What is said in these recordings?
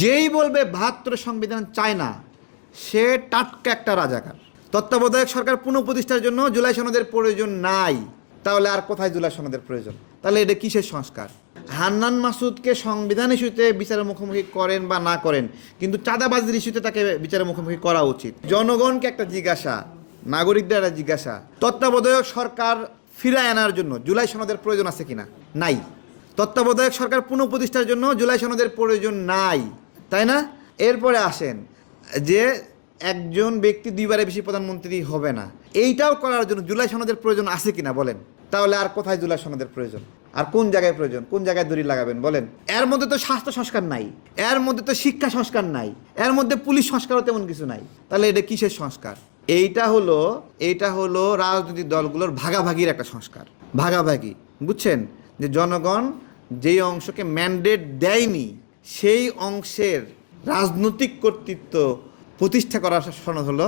যেই বলবে ৭২ সংবিধান চায় না সে টাটকা একটা রাজাকার। তত্ত্বাবধায়ক সরকার পুনঃপ্রতিষ্ঠার জন্য জুলাই সনদের প্রয়োজন নাই, তাহলে আর কোথায় জুলাই সনদের প্রয়োজন? তাহলে এটা কিসের সংস্কার? হান্নান মাসুদকে সংবিধান ইস্যুতে বিচারের মুখোমুখি করেন বা না করেন, কিন্তু চাঁদাবাজির ইস্যুতে তাকে বিচারের মুখোমুখি করা উচিত। জনগণকে একটা জিজ্ঞাসা, নাগরিকদের একটা জিজ্ঞাসা, তত্ত্বাবধায়ক সরকার ফিরায় আনার জন্য জুলাই সনদের প্রয়োজন আছে কিনা? নাই। তত্ত্বাবধায়ক সরকার পুনঃপ্রতিষ্ঠার জন্য জুলাই সনদের প্রয়োজন নাই, তাই না? এরপরে আসেন যে একজন ব্যক্তি দুইবারে বেশি প্রধানমন্ত্রী হবে না, এইটাও করার জন্য জুলাই সনদের প্রয়োজন আছে কিনা বলেন? তাহলে আর কোথায় জুলাই সনদের প্রয়োজন? আর কোন জায়গায় প্রয়োজন? কোন জায়গায় দড়ি লাগাবেন বলেন? এর মধ্যে তো স্বাস্থ্য সংস্কার নাই, এর মধ্যে তো শিক্ষা সংস্কার নাই, এর মধ্যে পুলিশ সংস্কারও তেমন কিছু নাই, তাহলে এটা কিসের সংস্কার? এইটা হলো রাজনৈতিক দলগুলোর ভাগাভাগির একটা সংস্কার। ভাগাভাগি, বুঝছেন? যে জনগণ যেই অংশকে ম্যান্ডেট দেয়নি সেই অংশের রাজনৈতিক কর্তৃত্ব প্রতিষ্ঠা করার সনদ হলো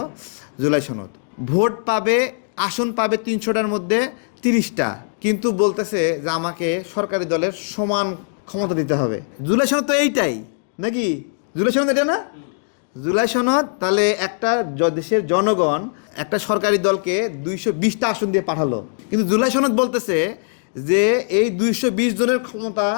জুলাই সনদ। ভোট পাবে, আসন পাবে ৩০০টার মধ্যে ৩০টা, কিন্তু বলতেছে যে আমাকে সরকারি দলের সমান ক্ষমতা দিতে হবে। জুলাই সনদ তো এইটাই নাকি? জুলাই সনদ এটা না? জুলাই সনদ তাহলে একটা দেশের জনগণ একটা সরকারি দলকে ২২০টা আসন দিয়ে পাঠালো, কিন্তু জুলাই সনদ বলতেছে যে এই ২২০ জনের ক্ষমতা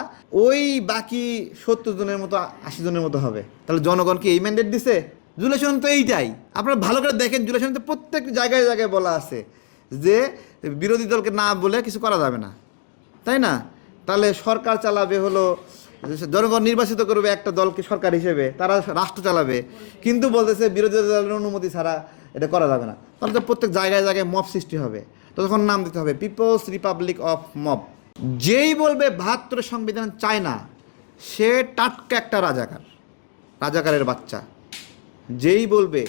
ওই বাকি ৭০ জনের মতো ৮০ জনের মতো হবে। তাহলে জনগণকে এই ম্যান্ডেট দিছে? জুলাই সনদ তো এইটাই। আপনারা ভালো করে দেখেন, জুলাই সনদ প্রত্যেক জায়গায় জায়গায় বলা আছে যে বিরোধী দলকে না বলে কিছু করা যাবে না, তাই না? তাহলে সরকার চালাবে হলো জনগণ নির্বাচিত করবে একটা দলকে সরকার হিসেবে, তারা রাষ্ট্র চালাবে, কিন্তু বলতেছে বিরোধী দলের অনুমতি ছাড়া এটা করা যাবে না। তাহলে তো প্রত্যেক জায়গায় জায়গায় মব সৃষ্টি হবে, তখন নাম দিতে হবে পিপলস রিপাবলিক অফ মব। যেই বলবে ৭২ সংবিধান চায় না সে টাটকা একটা রাজাকার, রাজাকারের বাচ্চা। যেই বলবে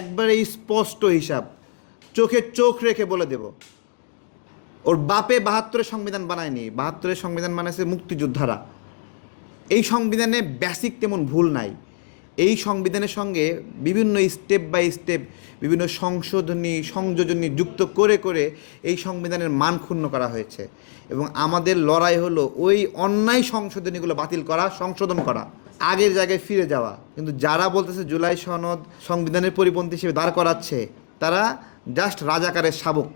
একবারে স্পষ্ট হিসাব, চোখে চোখ রেখে বলে দেব, ওর বাপে ৭২ সংবিধান বানায়নি, ৭২ সংবিধান বানাইছে মুক্তিযোদ্ধারা। এই সংবিধানে বেসিক তেমন ভুল নাই, এই সংবিধানের সঙ্গে বিভিন্ন স্টেপ বাই স্টেপ বিভিন্ন সংযোজনী যুক্ত করে করে এই সংবিধানের মান ক্ষুণ্ণ করা হয়েছে, এবং আমাদের লড়াই হলো ওই অন্যায় সংশোধনীগুলো বাতিল করা, সংশোধন করা, আগের জায়গায় ফিরে যাওয়া। কিন্তু যারা বলতেছে জুলাই সনদ সংবিধানের পরিপন্থী হিসেবে দাঁড় করাচ্ছে, তারা জাস্ট রাজাকারের শাবক।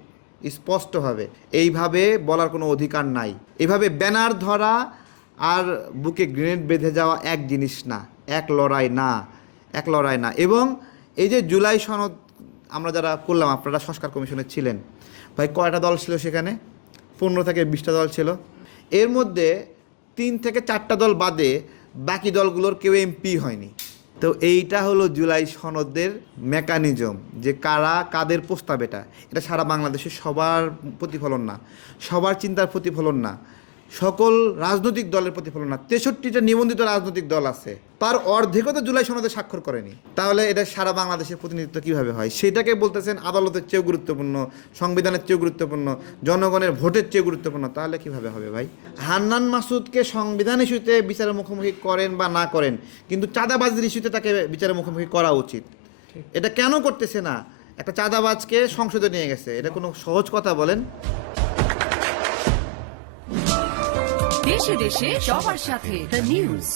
স্পষ্টভাবে এইভাবে বলার কোনো অধিকার নাই। এইভাবে ব্যানার ধরা আর বুকে গ্রেনেড বেঁধে যাওয়া এক জিনিস না, এক লড়াই না। এবং এই যে জুলাই সনদ আমরা যারা করলাম, আপনারা সংস্কার কমিশনে ছিলেন, ভাই কয়টা দল ছিল সেখানে? ১৫ থেকে ২০টা দল ছিল। এর মধ্যে ৩ থেকে ৪টা দল বাদে বাকি দলগুলোর কেউ এমপি হয়নি। তো এইটা হলো জুলাই সনদের মেকানিজম, যে কারা কাদের প্রস্তাব। এটা সারা বাংলাদেশের সবার প্রতিফলন না, সবার চিন্তার প্রতিফলন না, সকল রাজনৈতিক দলের প্রতিফলন না। ৬৩টা নিবন্ধিত রাজনৈতিক দল আছে, তার অর্ধেকও তো জুলাই সনদে স্বাক্ষর করেনি। তাহলে এটা সারা বাংলাদেশের প্রতিনিধিত্ব কীভাবে হয়? সেটাকে বলতেছেন আদালতের চেয়েও গুরুত্বপূর্ণ, সংবিধানের চেয়েও গুরুত্বপূর্ণ, জনগণের ভোটের চেয়ে গুরুত্বপূর্ণ। তাহলে কিভাবে হবে ভাই? হান্নান মাসুদকে সংবিধান ইস্যুতে বিচারের মুখোমুখি করেন বা না করেন, কিন্তু চাঁদাবাজির ইস্যুতে তাকে বিচারের মুখোমুখি করা উচিত। এটা কেন করতেছে না? একটা চাঁদাবাজকে সংসদে নিয়ে গেছে, এটা কোনো সহজ কথা বলেন? দেশে দেশে সবার সাথে দ্য নিউজ।